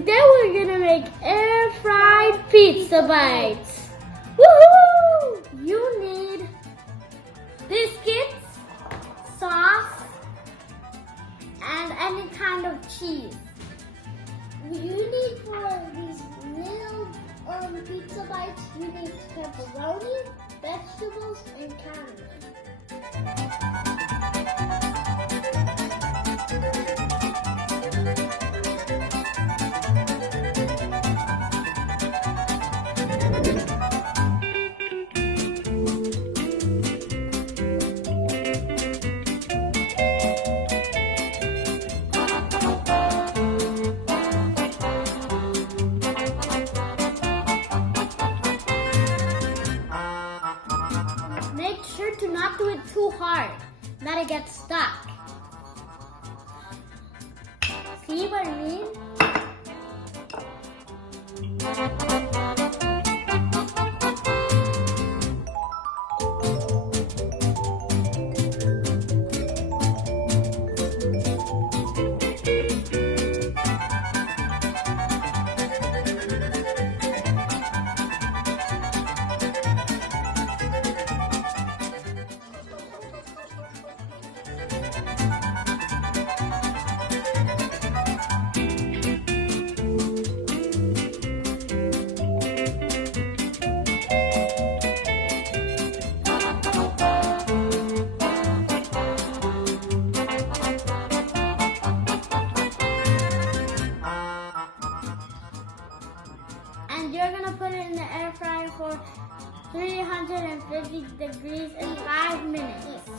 Today we're gonna make air fried pizza bites. Woohoo! You need biscuits, sauce, and any kind of cheese. You need for these little pizza bites, you need pepperoni, vegetables, and caramel. Make sure to not do it too hard, that it gets stuck. See what I mean? And you're gonna put it in the air fryer for 350 degrees in 5 minutes.